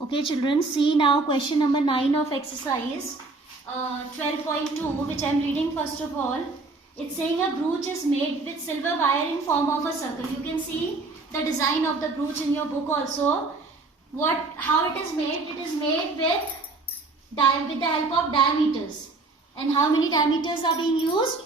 Okay, children, see now question number 9 of exercise 12.2, which I am reading first of all. It's saying a brooch is made with silver wire in form of a circle. You can see the design of the brooch in your book also. How it is made? It is made with the help of diameters. And how many diameters are being used?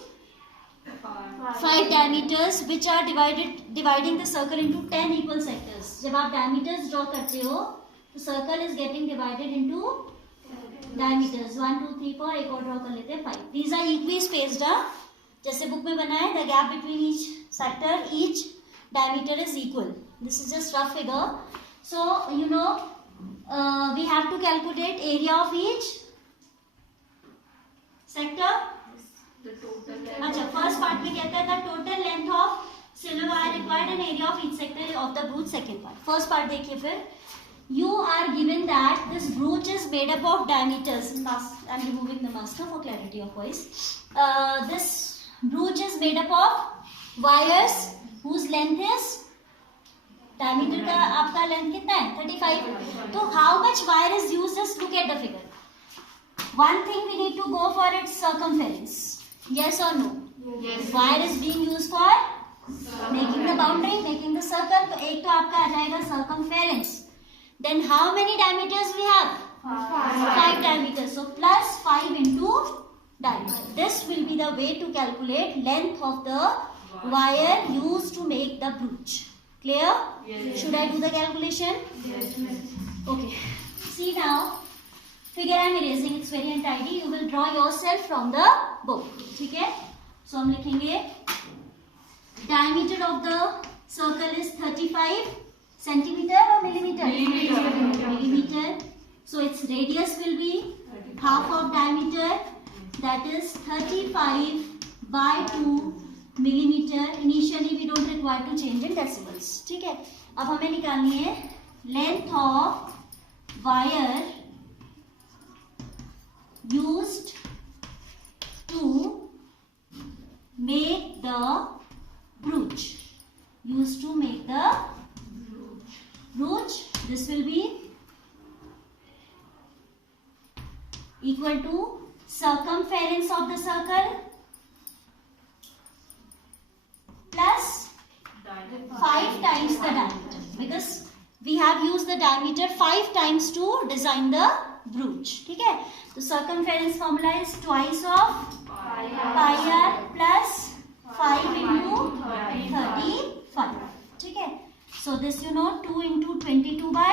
5 diameters, which are dividing the circle into 10 equal sectors. जब आप diameters draw करते हो, तो circle is getting divided into diameters. 1, 2, 3, 4. एक और draw कर लेते हैं 5. These are equally spaced. जैसे book में बना है, the gap between each sector, each diameter is equal. This is just rough figure. So you know, we have to calculate area of each sector. अच्छा, first part में कहता है the total length of silver wire required and area of each sector of the ब्रूच. Second part. First part देखिए फिर. You are given that this brooch is made up of diameters. I'm removing the masker for clarity of voice. This brooch is made up of wires whose length is diameter का आपका length कितना है 35. तो how much wire is used? Just look at the figure. One thing we need to go for its circumference. Yes or no? Yes. Wire is being used for making the boundary, making the circle. तो एक तो आपका आ जाएगा circumference. Then how many diameters we have? 5 diameters. So plus 5 into diameter. This will be the way to calculate length of the wire used to make the brooch. Clear? Yes. Should I do the calculation? Yes. Okay. See now. Figure I am erasing. It's very untidy. You will draw yourself from the book. ठीक है? So हम लिखेंगे diameter of the circle is 35 centimeter or millimeter? Millimeter. So its radius will be half of diameter. That is 35 by 2 millimeter. Initially we don't require to change in decimals. ठीक है? अब हमें निकालनी है length of wire used to make the brooch. Used to make the brooch. This will be equal to circumference of the circle plus 5 times the diameter, because we have used the diameter 5 times to design the brooch. ठीक है? तो circumference formula is twice of pi r plus 5 into 35. ठीक है? So this you know 2 into 22 by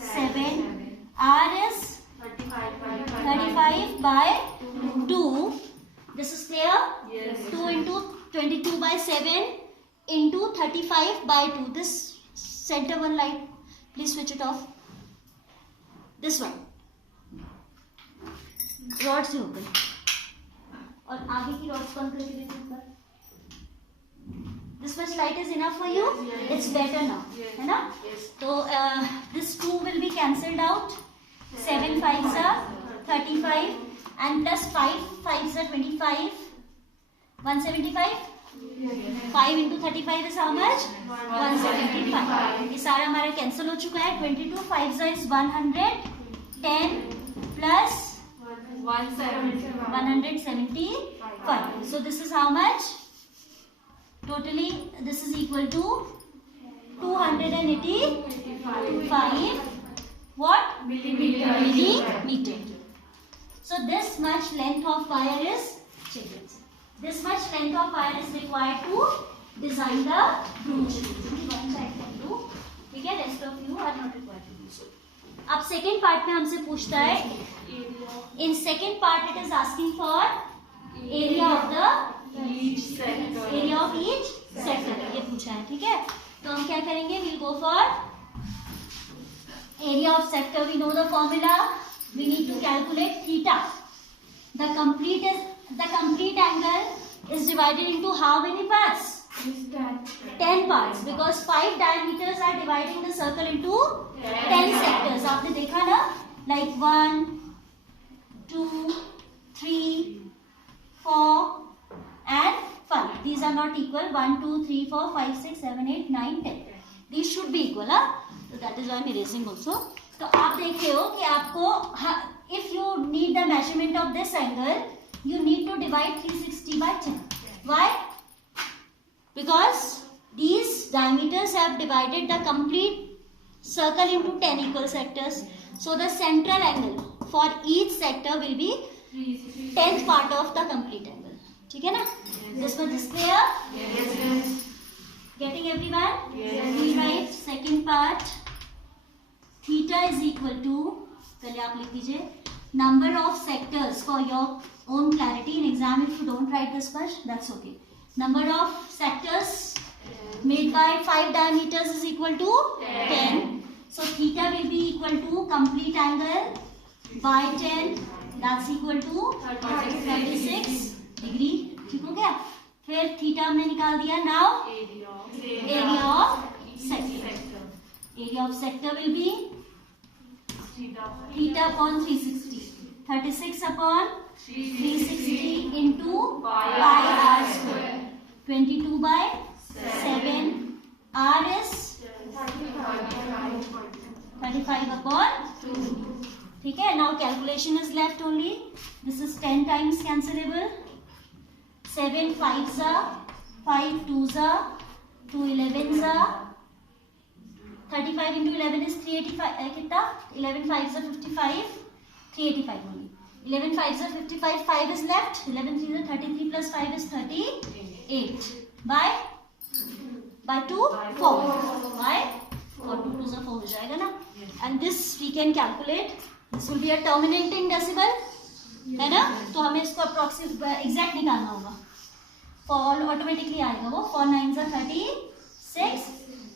7. R is 35 by 2. This is clear? Yes. 2 into 22 by 7 into 35 by 2. This center one light, please switch it off. This one. Rod से हो गई और आगे की rods बंद करके देखो ऊपर. This much light is enough for you? Yes. It's better now. Yes. है ना? Yes. तो this 2 will be cancelled out. 7 5s are 35 and plus 5 5s are 25. 175. Yes. 5 into 35 is how much? 175. ये सारा हमारा कैंसिल हो चुका है. 22 5s is 100. 10 plus 175. So this is how much? Totally this is equal to 285 what? Millimeter. So this much length of wire is required to design the brooch. One side can do. ठीक है? Rest of you are not required to do so. अब second part में हमसे पूछता है, in second part it is asking for area of each sector. ये पूछा है. ठीक है? तो हम क्या करेंगे? We'll go for area of sector. We know the formula. We need to calculate theta. The complete angle is divided into how many parts? 10 parts, because 5 diameters are dividing the circle into 10 sectors. आपने देखा ना? Like 1, 2, 3, 4 and 5. These are not equal. 1, 2, 3, 4, 5, 6, 7, 8, 9, 10. These should be equal. So that is why I am erasing also. तो आप देख रहे हो कि आपको if you need the measurement of this angle you need to divide 360 by 10. Why? Because these diameters have divided the complete circle into 10 equal sectors. So the central angle for each sector will be 10th part of the complete angle. ठीक है ना? This much is clear? Yes. Getting everyone? Yes. We write second part. Theta is equal to, पहले आप लिख दीजिए, number of sectors for your own clarity. In exam if you don't write this much, that's okay. Number of sectors made by 5 diameters is equal to 10. So theta will be equal to complete angle by 10, that's equal to 36 degree. ठीक हो गया? फिर theta हमने निकाल दिया. Now area of sector. Area of sector will be theta upon 360. 36 upon 360 into pi r square. 22 by 7. R is 35 upon 2. ठीक है. Now calculation is left only. This is 10 times cancelable. 7 5s are 5 2s are 2 11s are 35 into 11 is 385. कितना? 11 5s are 55. 385 only. 11 5s are 55. 5 is left. 11 3s are 33 plus 5 is 38. By 2 4. By और 2 2s are 4 हो जाएगा ना. And this we can calculate. This will be a terminating decimal. है ना? तो हमें इसको approximate exact निकालना होगा. For automatically आएगा वो. 4 9s are 36.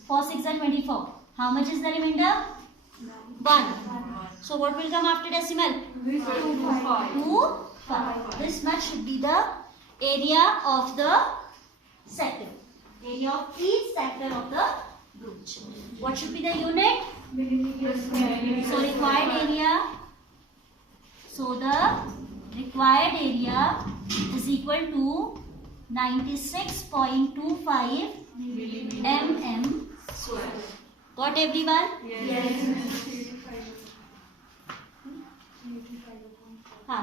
4 6 are 24. How much is the remainder? 1. So what will come after decimal? 2 5. This much should be the area of the sector. Area of each sector of the brooch. What should be the unit? So required area. So the required area is equal to 96.25 mm square. Got everyone? Yes.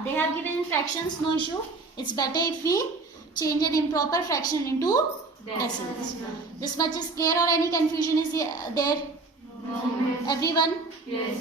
They have given fractions, no issue. It's better if we change an improper fraction into decimals. This much is clear or any confusion is there? No. Everyone? Yes.